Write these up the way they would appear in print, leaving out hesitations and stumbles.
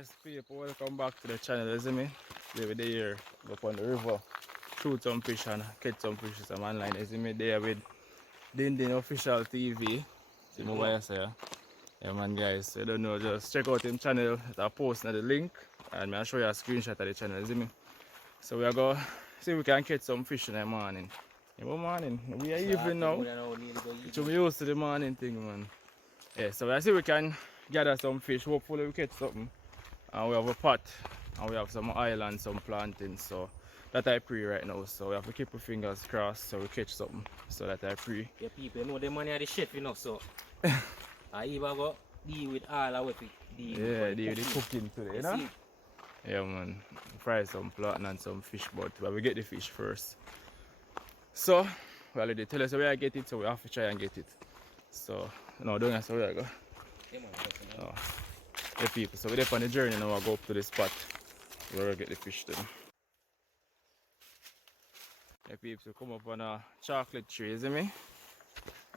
Yes, people, welcome back to the channel, isn't me? Today we're here, go up on the river, shoot some fish and catch some fish, some online, isn't me? There with Din Official TV. See me what I say, yeah man guys, so you don't know, just check out him channel, I'll post the link, and I'll show you a screenshot of the channel, isn't me? So we are going to see if we can catch some fish in the morning. In the morning, we are evening now, so we used to the morning thing, man. Yeah, so we'll see if we can gather some fish, hopefully we catch something. And we have a pot and we have some oil and some plantains, so that I pray right now. So we have to keep our fingers crossed so we catch something. So that I pray. Yeah, people know the money are the chef, you know, so I even go deal with all of what we deal with. Yeah, deal with the cooking today, you know? See? Yeah man. Fry some plantain and some fish, but we get the fish first. So well they tell us where I get it, so we have to try and get it. So no, don't ask where I go. Yeah, man, Oh. Yeah, people, so we're on the journey now. I go up to the spot where I get the fish then. Yeah, people, so come up on a chocolate tree, isn't me?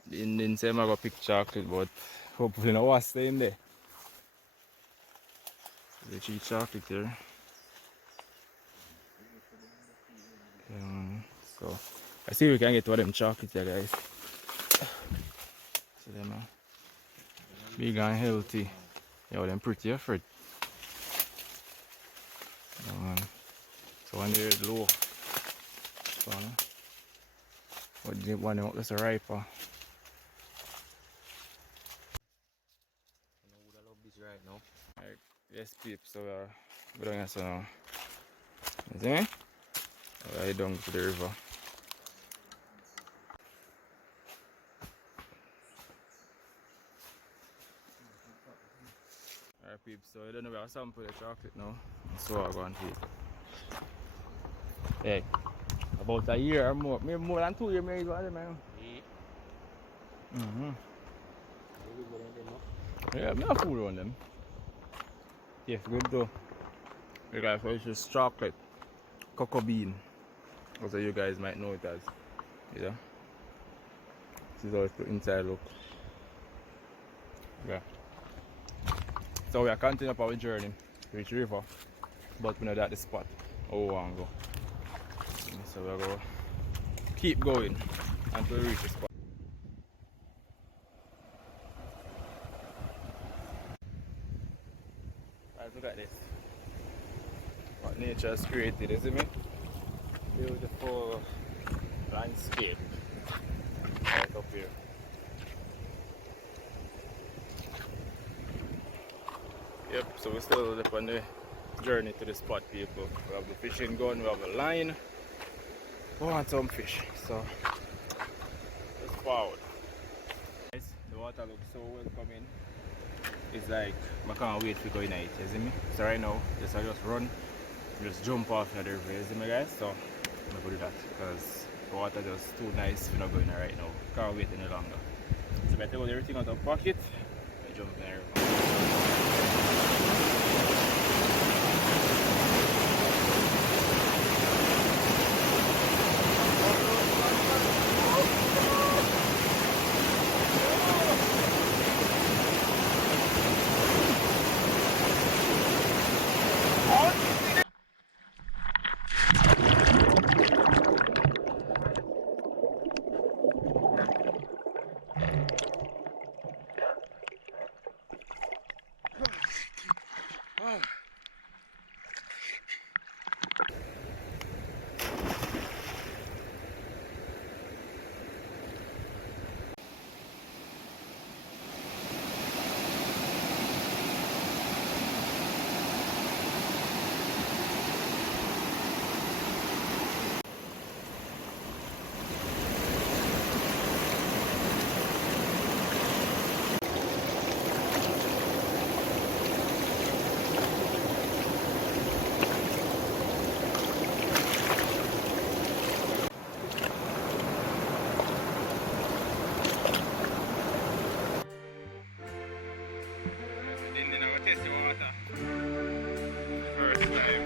The Indian say I'm going to pick chocolate, but hopefully no one stay in there. So they cheap chocolate here. So I see we can get one of them chocolate here, guys. So them big and healthy. Yeah, them pretty effort. So when they're low, so what the one that's a riper. I love this right now. Right, yes, peeps. So we're doing this now. You see me? Right down to the river. Alright peeps, so I don't know where I sample the chocolate now. So I'm going to eat. Yeah, about a year or more, maybe more than 2 years maybe, man. Yeah. Yeah, I'm not fool on them. Yes, good though. Because it's just chocolate, cocoa bean. Also you guys might know it as. Yeah. This is how the inside look. Yeah. So we are continuing up our journey to reach the river, but we're not at the spot. Oh, we want to go. So we're going to keep going until we reach the spot. Guys, look at this. What nature has created, isn't it? Beautiful landscape right up here. Yep, so we're still on the journey to the spot, people. We have the fishing gun, we have a line. We want some fish, so let's forward. Guys, the water looks so welcoming. It's like I can't wait to go in it, you see me? So right now, I just run, just jump off the river, you see me guys? So I'm gonna do that because the water is just too nice for not going in right now. Can't wait any longer. So I take out everything out of the pocket and jump in the river. Taste the water. First time.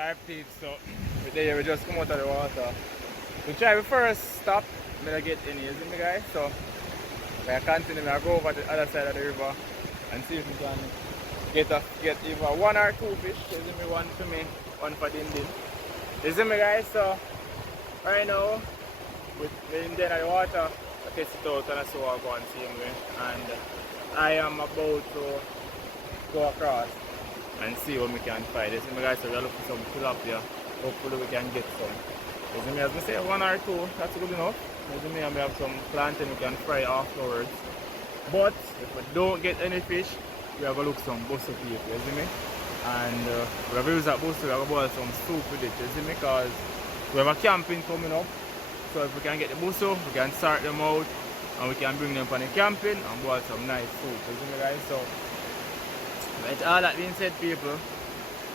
Alright peeps, so we just come out of the water. We try the first stop, I'm gonna get in here, see me guys? So we continue, I go over the other side of the river and see if we can get either 1 or 2 fish. You see me, one for me, one for Dindin. You see me guys? So right now with the in the water, I test it out and I saw I go and see me, and I am about to go across and see what we can find. You see me guys, so we're looking for some tilapia. Hopefully we can get some. You see me, as I say, 1 or 2, that's good enough. You see me, and we have some plantain we can fry afterwards. But if we don't get any fish, we have to look some BUSSU people, you see me? And we have to use that BUSSU, we have to boil some soup with it, you see me? Because we have a camping coming up. So if we can get the BUSSU, we can sort them out and we can bring them for the camping and boil some nice soup, you see me guys? So with all that being said people,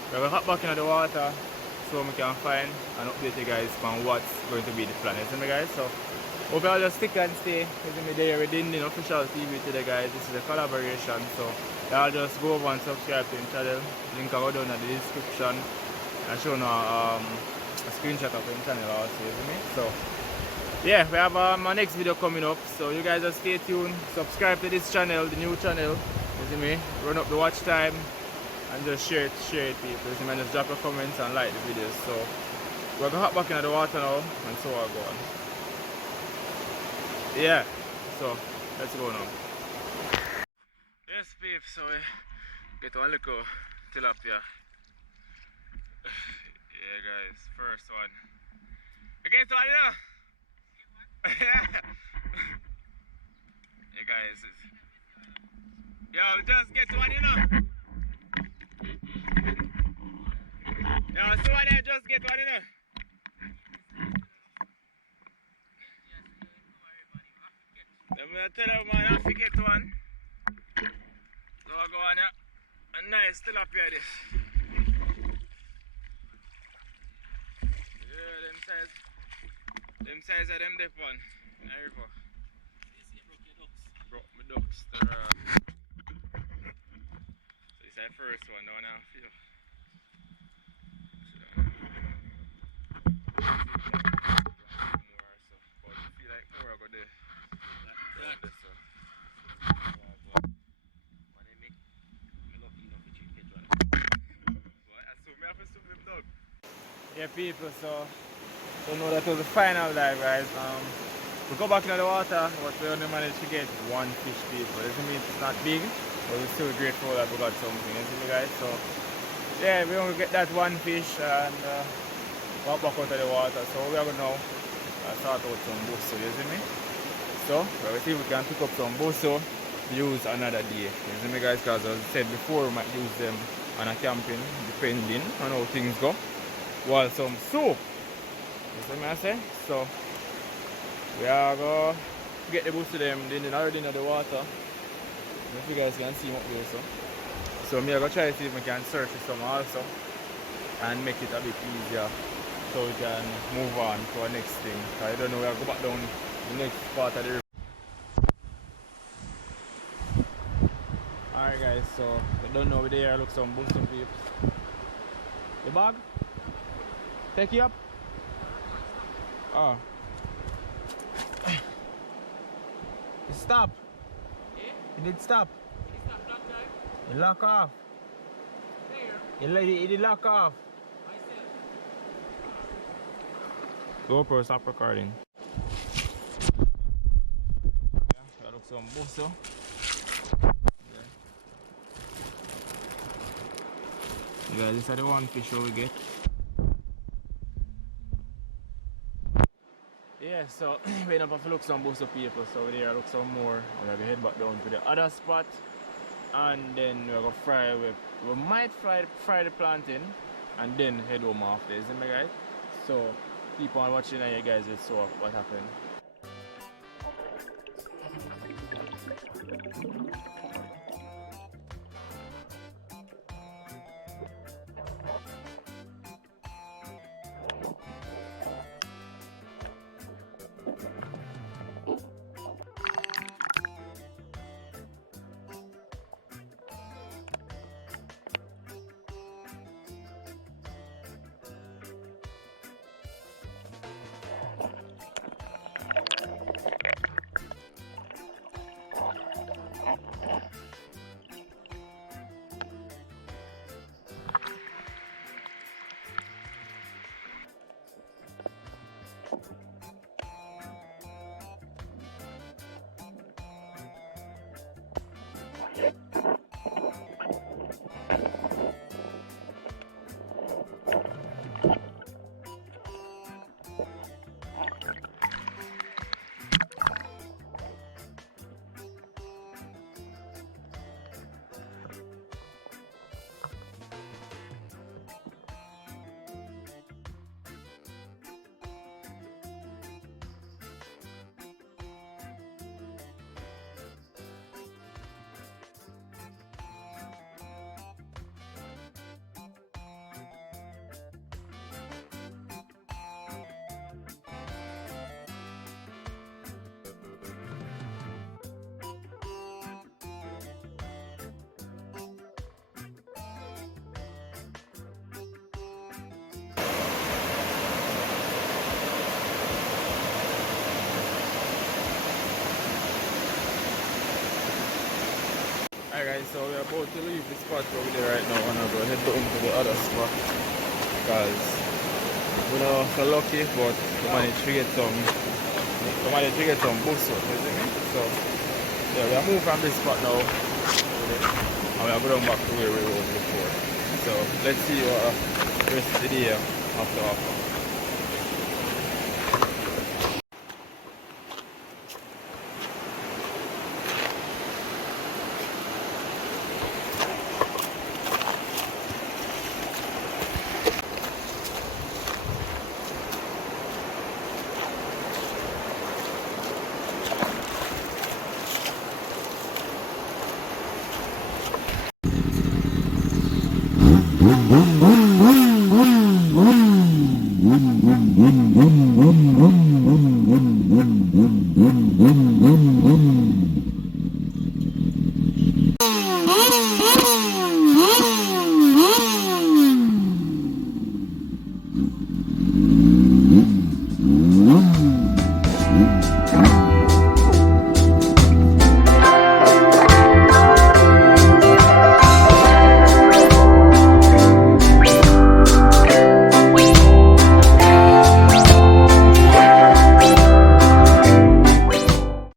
we have to hop back into the water so we can find and update you guys on what's going to be the plan, you see me guys? So hope you all just stick and stay. You see me there with Dindin official TV today guys. This is a collaboration, so y'all just go over and subscribe to the channel. Link will go down in the description. I'll show you a screenshot of the channel also, you see me? So yeah, we have my next video coming up, so you guys just stay tuned. Subscribe to this channel, the new channel, you see me? Run up the watch time and just share it people, you see me? And just drop your comments and like the videos. So we're gonna hop back into the water now and so I'll go on. Yeah, so let's go now. Yes peeps, so we get one little tilapia. Yeah guys, first one. You get one, you know? Yeah. Hey guys. Yo, just get one, you know? Yo, so one there, just get one, you know? I'm gonna tell you man, I have to get one. So I go on here. A nice tilapia this. Yeah, them size of them dip one. River. Broke my ducks. So this is the first one down now. Feel. More so. But I feel like more I go there. Like this so. Yeah people, so don't know that was the final dive guys. We go back into the water, but we only managed to get 1 fish people. Doesn't mean it's not big, but we're still grateful that we got something, you see me guys? So yeah, we only get that 1 fish and walk back out of the water. So we are going to now start out some BUSSU, you see me? So we'll see if we can pick up some BUSSU use another day, you see me guys? Because as I said before, we might use them on a camping depending on how things go. While some soup, you see me I say? So we are going to get the BUSSU them, then already in the water. If you guys can see them up there so me I go try to see if we can search for some also and make it a bit easier so we can move on to our next thing. I don't know, we'll go back down the next part of the river. Alright guys, so I don't know, we're there, look some BUSSU peeps. The bag? Take you up? Oh. Stop. Yeah? It did stop. It did stop lock time? It lock off. There? It did lock off. GoPro, stop recording. Yeah, that looks some BUSSU. You guys, this is the 1 fish we get. Yeah, so we end up to look some BUSSU people, so we're there look some more. We're gonna head back down to the other spot and then we're gonna fry with, we might fry the plantain and then head home after, isn't it guys? So keep on watching and you guys will see what happened. So we're about to leave the spot over there right now and I'll go head down to the other spot because we know so lucky but we managed to get some BUSSU, you see me? So yeah, we are moving from this spot now and we are going back to where we was before. So let's see what the rest of the day after.